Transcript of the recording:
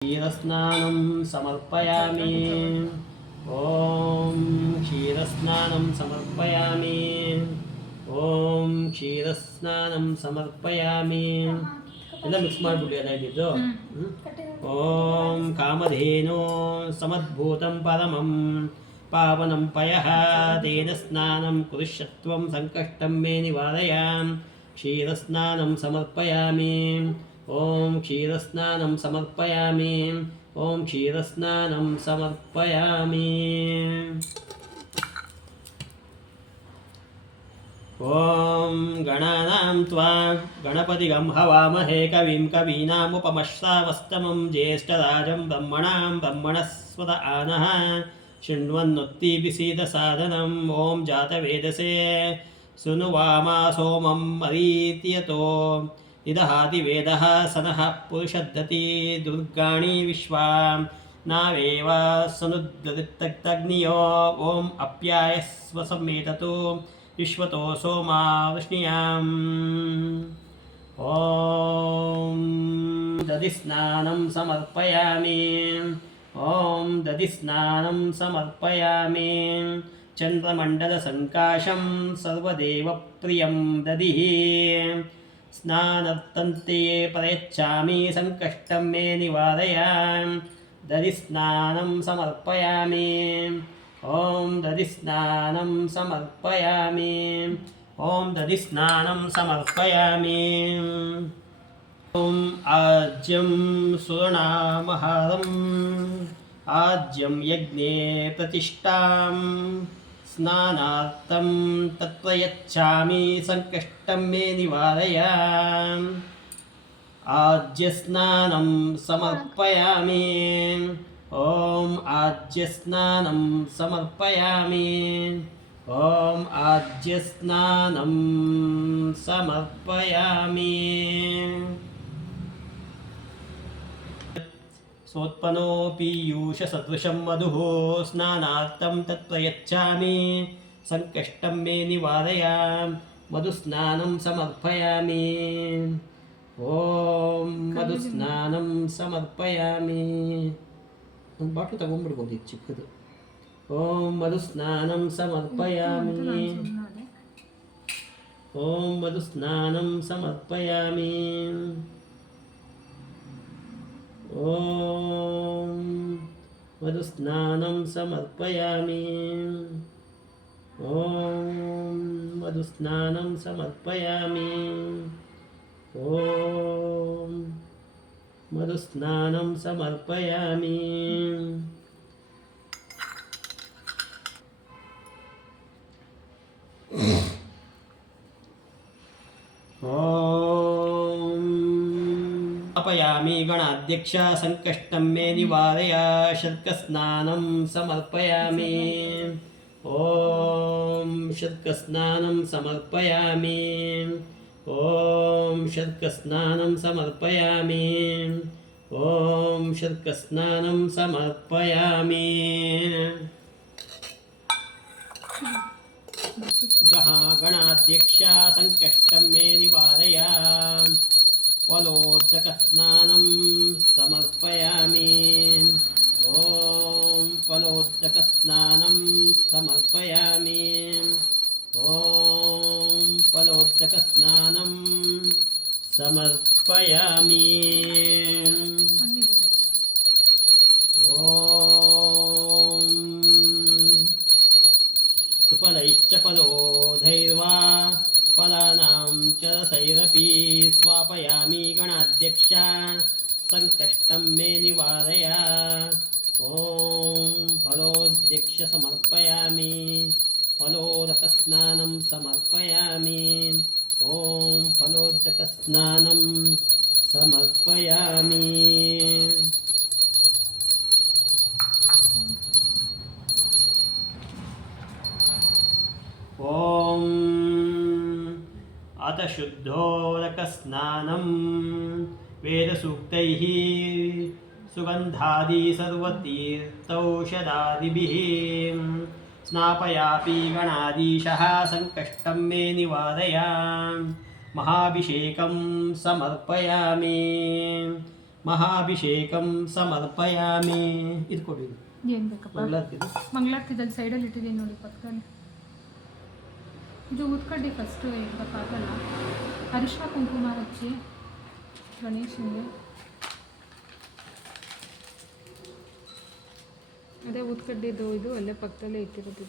క్షీరస్నానం సమర్పయామి ఓం క్షీరస్నానం సమర్పయామి ఓం క్షీరస్నానం ಸಮರ್ಪಯಾಮಿ ಎಲ್ಲ ಮಿಕ್ಸ್ ಮಾಡಿಬಿಡಿ ಅದಾಗಿದ್ದು ಓಂ ಕಾಮಧೇನು ಸಮದ್ಭೂತಂ ಪರಮಂ ಪಾವನಂ ಪಯಃ ತೇನ ಸ್ನಾನಂ ಕುರುಷ್ಯತ್ವಂ ಸಂಕಷ್ಟಂ ಮೇ ನಿವಾರಯ ಕ್ಷೀರಸ್ನಾನಂ ಸಮರ್ಪಯಾಮಿ क्षीरस्नानं समर्पयामि ॐ क्षीरस्नानं समर्पयामि ॐ क्षीरस्नानं समर्पयामि ॐ गणानां त्वा गणपतिगं हवामहे कविं कवीनामुपमश्रावस्तमं ज्येष्ठराजं ब्रह्मणां ब्रह्मणस्वत आनः शृण्वन्नुत्तीभिसीदसादनम् ॐ जातवेदसे शृणुवामा सोमं मरीत्यतो इदहातिवेदः सनः पुरुषद्धति दुर्गाणि विश्वा नावेव सनुद्दग्नियो ॐ अप्यायस्व सम्मेततो विश्वतो सोमा वृष्ण्याम्। ॐ दधिस्नानं समर्पयामि। ॐ दधिस्नानं समर्पयामि। चन्द्रमण्डलसङ्काशं सर्वदेवप्रियं दधिः స్నానర్తంతి ఏ ప్రయచ్చామి సంకష్టం మే నివారయ దరి స్నానం సమర్పయామి ఓం దరి స్నానం సమర్పయామి ఓం దరి స్నానం సమర్పయామి ఓం ఆజ్యం సువర్ణామహారం ఆజ్యం యజ్ఞే ప్రతిష్టాం स्नानार्थं तत्प्रयच्छामि सङ्कष्टं मे निवारय आज्यस्नानं समर्पयामि ॐ आज्यस्नानं समर्पयामि ॐ आज्यस्नानं समर्पयामि सोत्पनो पीयूषसदृशं मधुः स्नानार्थं तत्प्रयच्छामि सङ्कष्टं मे निवारय मधुस्नानं समर्पयामि ॐ मधुस्नानं समर्पयामि ಒಂದು ಬಾಟ್ಲು ತಗೊಂಡ್ಬಿಡ್ಬೋದು ಇದು ಚಿಕ್ಕದು ಓಂ ಮಧುಸ್ನಾನಂ ಸಮರ್ಪಯಾಮಿ ಓಂ ಮಧುಸ್ನಾನಂ ಸಮರ್ಪಯಾಮಿ ಓಂ मधुस्नानं समर्पयामि। ॐ मधुस्नानं समर्पयामि। ॐ मधुस्नानं समर्पयामि। अपयामि गणाध्यक्ष सङ्कष्टं मे निवारय शर्कस्नानं समर्पयामि। ॐ शर्कस्नानं समर्पयामि। ॐ शर्कस्नानं समर्पयामि। ॐ शर्कस्नानं समर्पयामि। गणाध्यक्षा सङ्कष्टं मे निवारय फलोदकस्नानं समर्पयामि। ॐ फलोदकस्नानं समर्पयामि। ॐ फलोदकस्नानं समर्पयामि। ॐ सुफलैश्च फलोधैर्वा फलानां च रसैरपि स्वापयामि गणाध्यक्षा। सङ्कष्टं मे निवारय। ॐ फलोध्यक्ष समर्पयामि। फलोदकस्नानं समर्पयामि। ॐ फलोदकस्नानं समर्पयामि। ॐ अथ शुद्धोदकस्नानं वेदसूक्तैः सुगन्धादि सर्वतीर्थौषधादिभिः स्नापयापि गणाधीशः सङ्कष्टं मे निवारय महाभिषेकं समर्पयामि ಮಹಾಭಿಷೇಕಂ ಸಮರ್ಪಯಾಮಿ ಇದು ಕೊಡಿ ಏನು ಬೇಕಪ್ಪ ಮಂಗಳಾರತಿದು ಮಂಗಳಾರತಿದಲ್ಲಿ ಸೈಡಲ್ಲಿ ಇಟ್ಟಿದ್ದೀನಿ ನೋಡಿ ಪಕ್ಕದಲ್ಲಿ ಇದು ಉತ್ಕಡ್ಡಿ ಫಸ್ಟು ಇಡೋಕ್ಕಾಗಲ್ಲ ಅರಿಶಿನ ಕುಂಕುಮ ಹಚ್ಚಿ ಗಣೇಶನಿಗೆ ಅದೇ ಉತ್ಕಡ್ಡಿದು ಇದು ಅಲ್ಲೇ ಪಕ್ಕದಲ್ಲೇ ಇಟ್ಟಿರೋದು